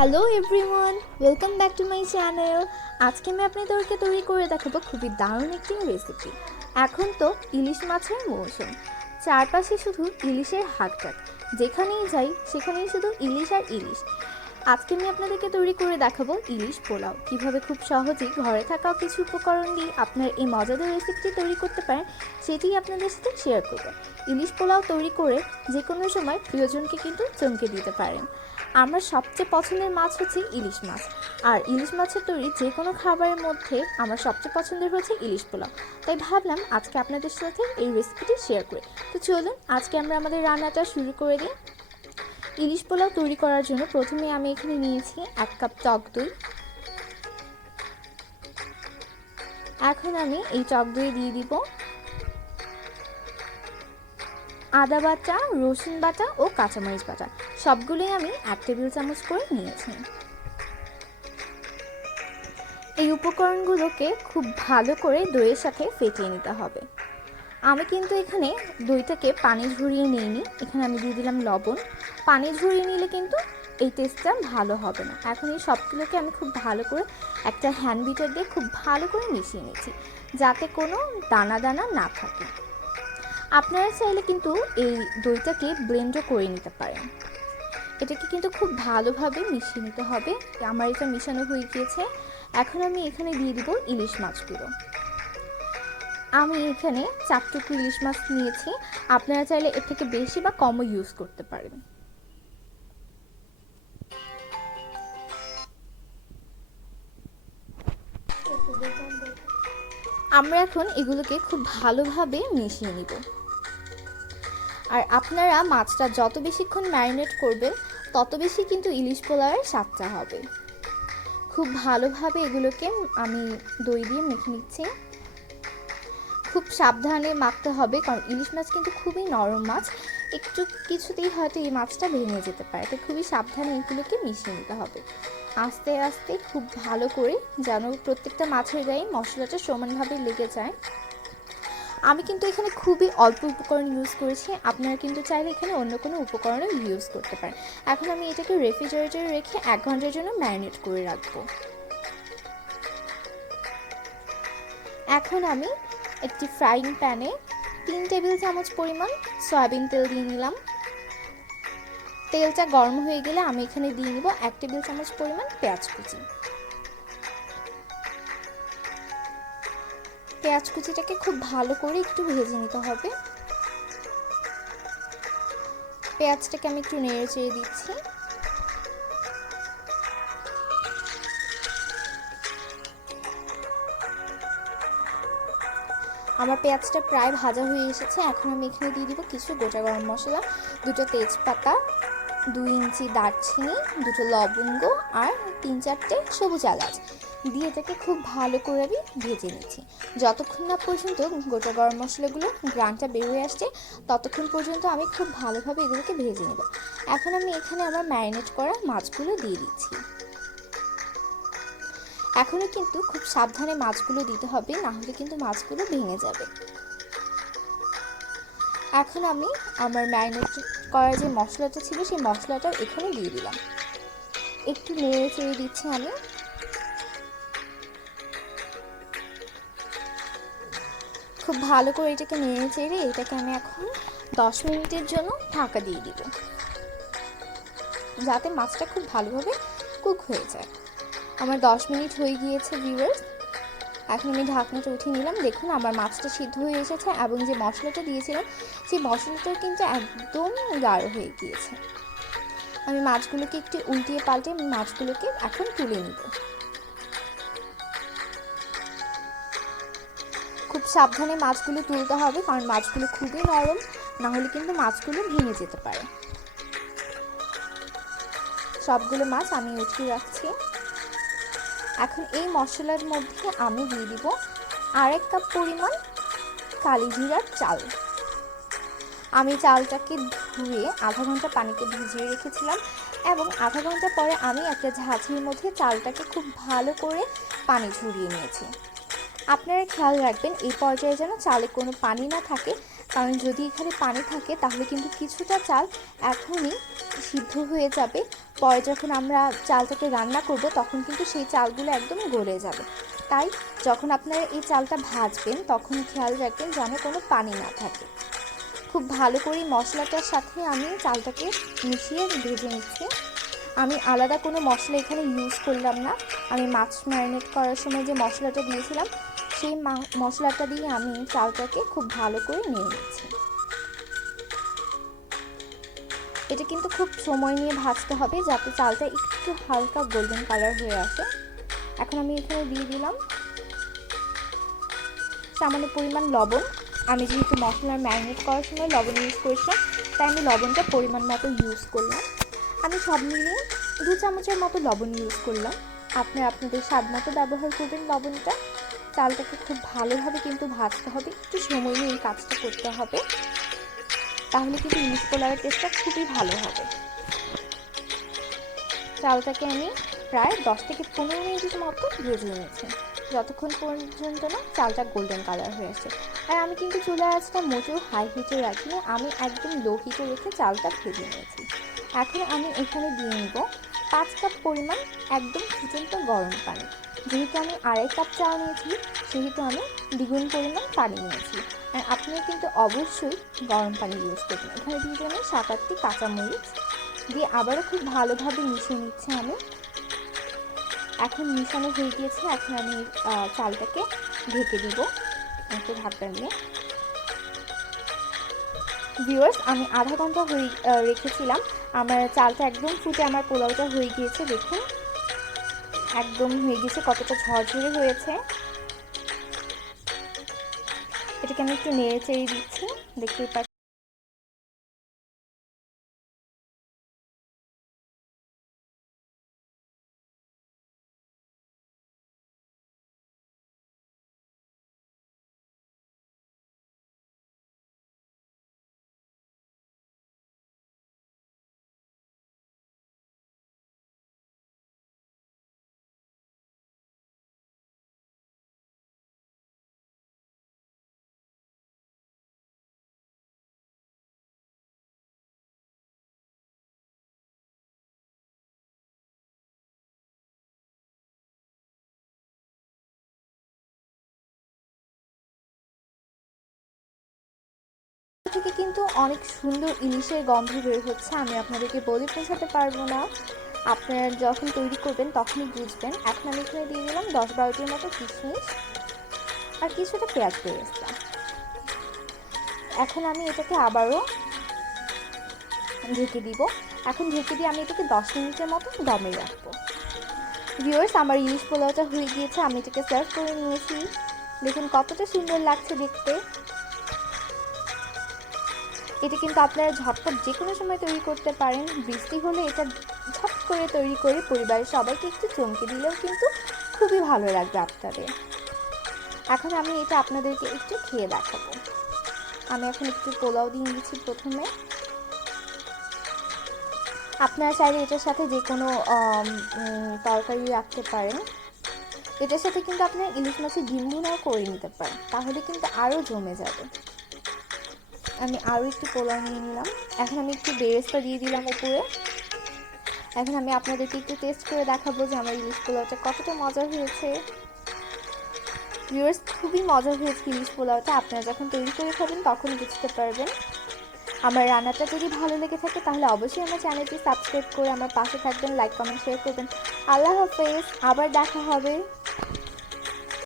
Hello everyone, welcome back to my channel. আজকে আমি আপনাদেরকে তৈরি করে দেখাবো খুবই দারুণ একটি রেসিপি। এখন তো ইলিশ মাছের মৌসুম, চারপাশে শুধু ইলিশের হাটঘাট, যেখানেই যাই সেখানেই শুধু ইলিশ আর ইলিশ। আজকে আমি আপনাদেরকে তৈরি করে দেখাবো ইলিশ পোলাও। কিভাবে খুব সহজেই ঘরে থাকা কিছু উপকরণ দিয়ে আপনার এই মজাদার রেসিপিটি তৈরি করতে পারেন, সেটিই আপনাদের সাথে শেয়ার করবো। ইলিশ পোলাও তৈরি করে যে কোনো সময় প্রিয়জনকে কিন্তু চমকে দিতে পারেন। আমার সবচেয়ে পছন্দের মাছ হচ্ছে ইলিশ মাছ, আর ইলিশ মাছের তৈরি যে কোনো খাবারের মধ্যে আমার সবচেয়ে পছন্দের হচ্ছে ইলিশ পোলাও। তাই ভাবলাম আজকে আপনাদের সাথে এই রেসিপিটি শেয়ার করি। তো চলুন আজকে আমরা আমাদের রান্নাটা শুরু করে দিই। ইলিশ পোলাও তৈরি করার জন্য প্রথমে আমি এখানে নিয়েছি 1 কাপ টক দই। এখন আমি এই টক দই দিয়ে দিব আদা বাটা, রসুন বাটা ও কাঁচামরিচ বাটা, সবগুলোই আমি 1 টেবিল চামচ করে নিয়েছি। এই উপকরণগুলোকে খুব ভালো করে দইয়ের সাথে ফেটিয়ে নিতে হবে। আমি কিন্তু এখানে দইটাকে পানি ঝরিয়ে নিইনি, এখানে আমি দিয়ে দিলাম লবণ। পানি ঝরিয়ে নিলে কিন্তু এই টেস্টটা ভালো হবে না। এখন এই সবগুলোকে আমি খুব ভালো করে একটা হ্যান্ড বিটার দিয়ে খুব ভালো করে মিশিয়ে নিচ্ছি, যাতে কোনো দানা দানা না থাকে। আপনারা চাইলে কিন্তু এই দইটাকে ব্লেন্ডও করে নিতে পারেন। এটাকে কিন্তু খুব ভালোভাবে মিশিয়ে নিতে হবে। আমার এটা মিশানো হয়ে গিয়েছে। এখন আমি এখানে দিয়ে দিব ইলিশ মাছগুলো। আমি এখানে 4 টুকরো ইলিশ মাছ নিয়েছি, আপনারা চাইলে এর থেকে বেশি বা কমও ইউজ করতে পারেন। আমরা এখন এগুলোকে খুব ভালোভাবে মিশিয়ে নিব। আর আপনারা মাছটা যত বেশিক্ষণ ম্যারিনেট করবেন তত বেশি কিন্তু ইলিশ পোলাওয়ের স্বাদটা হবে। খুব ভালোভাবে এগুলোকে আমি দই দিয়ে মেখে নিচ্ছি। খুব সাবধানে মাখতে হবে, কারণ ইলিশ মাছ কিন্তু খুবই নরম মাছ, একটু কিছুতেই হয়তো এই মাছটা ভেঙে যেতে পারে। তাই খুবই সাবধানে এগুলোকে মিশিয়ে নিতে হবে আস্তে আস্তে, খুব ভালো করে, যেন প্রত্যেকটা মাছের গায়ে মশলাটা সমানভাবে লেগে যায়। আমি কিন্তু এখানে খুবই অল্প উপকরণ ইউজ করেছি, আপনারা কিন্তু চাইলে এখানে অন্য কোনো উপকরণও ইউজ করতে পারেন। এখন আমি এটাকে রেফ্রিজারেটরে রেখে 1 ঘন্টার জন্য ম্যারিনেট করে রাখবো। এখন আমি একটি ফ্রাইং প্যানে 3 টেবিল চামচ পরিমাণ সয়াবিন তেল দিয়ে নিলাম। তেলটা গরম হয়ে গেলে আমি এখানে দিয়ে নিব 1 টেবিল চামচ পরিমাণ পেঁয়াজ কুচি। পেঁয়াজ কুচিটাকে খুব ভালো করে একটু ভেজে নিতে হবে। পেঁয়াজটাকে আমি একটু নেড়ে চেড়ে দিচ্ছি। আমার পেঁয়াজটা প্রায় ভাজা হয়ে এসেছে। এখন আমি এখানে দিয়ে দিব কিছু গোটা গরম মশলা, 2টা তেজপাতা, 2 ইঞ্চি দারচিনি, 2টো লবঙ্গ আর 3-4টে সবুজ এলাচ দিয়ে এটাকে খুব ভালো করে আমি ভেজে নিচ্ছি। যতক্ষণ না পর্যন্ত গোটা গরম মশলাগুলো গ্রানটা বের হয়ে আসছে ততক্ষণ পর্যন্ত আমি খুব ভালোভাবে এগুলোকে ভেজে নেব। এখন আমি এখানে আমার ম্যারিনেট করা মাছগুলো দিয়ে দিচ্ছি। এখনও কিন্তু খুব সাবধানে মাছগুলো দিতে হবে, না হলে কিন্তু মাছগুলো ভেঙে যাবে। এখন আমি আমার ম্যারিনেট করা যে মশলাটা ছিল সেই মশলাটা এখানে দিয়ে দিলাম। একটু নেড়ে চেড়ে দিচ্ছি আমি। খুব ভালো করে এটাকে নেড়ে চেড়ে এটাকে আমি এখন 10 মিনিটের জন্য ঢাকা দিয়ে দিব, যাতে মাছটা খুব ভালোভাবে কুক হয়ে যায়। আমার 10 মিনিট হয়ে গিয়েছে ভিউয়ার্স। এখন আমি ঢাকনাটা উঠিয়ে নিলাম। দেখুন আমার মাছটা সিদ্ধ হয়ে এসেছে এবং যে মশলাটা দিয়েছিলাম সেই মশলাটা কিন্তু একদম গাঢ় হয়ে গিয়েছে। আমি মাছগুলোকে একটু উল্টিয়ে পাল্টে মাছগুলোকে এখন তুলে নিব। খুব সাবধানে মাছগুলো তুলতে হবে, কারণ মাছগুলো খুবই নরম, না হলে কিন্তু মাছগুলো ভেঙে যেতে পারে। সবগুলো মাছ আমি উঠিয়ে রাখছি। এখন এই মশলার মধ্যে আমি দিয়ে দিব 1 কাপ পরিমাণ কালিজিরার চাল। আমি চালটাকে ধুয়ে আধা ঘন্টা পানিতে ভিজিয়ে রেখেছিলাম এবং আধা ঘন্টা পরে আমি একটা ঝাঁঝরির মধ্যে চালটাকে খুব ভালো করে পানি ঝরিয়ে নিয়েছি। আপনারা খেয়াল রাখবেন এই পর্যায়ে যেন চালে কোনো পানি না থাকে, কারণ যদি এখানে পানি থাকে তাহলে কিন্তু কিছুটা চাল এখনই সিদ্ধ হয়ে যাবে, পরে যখন আমরা চালটাকে রান্না করব তখন কিন্তু সেই চালগুলো একদম গলে যাবে। তাই যখন আপনারা এই চালটা ভাজবেন তখন খেয়াল রাখবেন যেন কোনো পানি না থাকে। খুব ভালো করে মশলাটার সাথে আমি চালটাকে মিশিয়ে ভেজে নিচ্ছি। আমি আলাদা কোনো মশলা এখানে ইউজ করলাম না। আমি মাছ ম্যারিনেট করার সময় যে মশলাটা দিয়েছিলাম সেই মশলাটা দিয়ে আমি চালটাকে খুব ভালো করে নিয়ে নিচ্ছি। এটা কিন্তু খুব সময় নিয়ে ভাজতে হবে যাতে চালটা একটু হালকা গোল্ডেন কালার হয়ে আসে। এখন আমি এখানে দিয়ে দিলাম সামান্য পরিমাণ লবণ। আমি যেহেতু মশলা ম্যারিনেট করার সময় লবণ ইউজ করেছিলাম তাই আমি লবণটা পরিমাণ মতো ইউজ করলাম। আমি সব মিলিয়ে 2 চামচের মতো লবণ ইউজ করলাম। আপনারা আপনাদের স্বাদ মতো ব্যবহার করবেন লবণটা। চালটাকে খুব ভালোভাবে কিন্তু ভাজতে হবে, একটু সময় নিয়ে এই কাজটা করতে হবে, তাহলে কিন্তু ইলিশ পোলাওয়ের টেস্টটা খুবই ভালো হবে। চালটাকে আমি প্রায় 10 থেকে 15 মিনিটের মতো ভেজে নিয়েছি, যতক্ষণ পর্যন্ত না চালটা গোল্ডেন কালার হয়ে আসে। আর আমি কিন্তু চুলার আঁচটা মোটেও হাই হিটে রাখিনি, আমি একদম লো হিটে রেখে চালটা ভেজে নিয়েছি। এখন আমি এখানে দিয়ে নেব 5 কাপ পরিমাণ একদম ফুটন্ত গরম পানি। যেহেতু আমি 2.5 কাপ চাল নিয়েছি সেহেতু আমি দ্বিগুণ পরিমাণ পানি নিয়েছি। আর আপনারা কিন্তু অবশ্যই গরম পানি ইউজ করবেন। এখানে দিয়ে দেবেন 7-8টি কাঁচামরিচ দিয়ে আবারও খুব ভালোভাবে মিশিয়ে নিচ্ছি আমি। এখন মিশানো হয়ে গিয়েছে, এখন আমি চালটাকে ঢেকে দিব একটু ঢাকনা দিয়ে। ভিউয়ার্স, আমি আধা ঘন্টা রেখেছিলাম। আমার চালটা একদম ফুটে আমার পোলাওটা হয়ে গিয়েছে। দেখুন একদম হয়ে গেছে, কতটা ঝরঝরে হয়েছে। এটাকে আমি একটু নেড়ে চেড়ে দিচ্ছি, দেখতেই পাচ্ছি। থেকে কিন্তু অনেক সুন্দর ইলিশের গন্ধ বের হচ্ছে, আমি আপনাদেরকে বলে বোঝাতে পারবো না। আপনারা যখন তৈরি করবেন তখনই বুঝবেন। এখন আমি এখানে দিয়ে দিলাম 10-12টির মতো কিশমিশ আর কিছুটা পেঁয়াজ বেরেস্তা। এখন আমি এটাকে আবারও ঢেকে দিব। এখন ঢেকে দিয়ে আমি এটাকে 10 মিনিটের মতো দমে রাখবো। ভিউয়ার্স, আমার ইলিশ পোলাওটা হয়ে গিয়েছে, আমি এটাকে সার্ভ করে নিয়েছি। দেখুন কতটা সুন্দর লাগছে দেখতে। এটা কিন্তু আপনারা ঝটপট যে কোনো সময় তৈরি করতে পারেন। বৃষ্টি হলে এটা ঝট করে তৈরি করে পরিবারের সবাইকে একটু চমকে দিলেও কিন্তু খুবই ভালো লাগবে আপনাদের। এখন আমি এটা আপনাদেরকে একটু খেয়ে দেখাবো। আমি এখন একটু পোলাও দিয়ে দিচ্ছি প্রথমে। আপনারা চাইলে এটার সাথে যে কোনো তরকারি রাখতে পারেন। এটার সাথে কিন্তু আপনারা ইলিশ মাছের ডিম ভুনাও করে নিতে পারেন, তাহলে কিন্তু আরও জমে যাবে। আমি আরও একটু পোলাও নিয়ে নিলাম। এখন আমি একটু বেরেস্তা দিয়ে দিলাম উপরে। এখন আমি আপনাদেরকে একটু টেস্ট করে দেখাবো যে আমার ইলিশ পোলাওটা কতটা মজা হয়েছে। ভিউয়ার্স, খুবই মজা হয়েছে ইলিশ পোলাওটা। আপনারা যখন তৈরি করে খাবেন তখন বুঝতে পারবেন। আমার রান্নাটা যদি ভালো লেগে থাকে তাহলে অবশ্যই আমার চ্যানেলটি সাবস্ক্রাইব করে আমার পাশে থাকবেন, লাইক কমেন্ট শেয়ার করবেন। আল্লাহ হাফেজ, আবার দেখা হবে।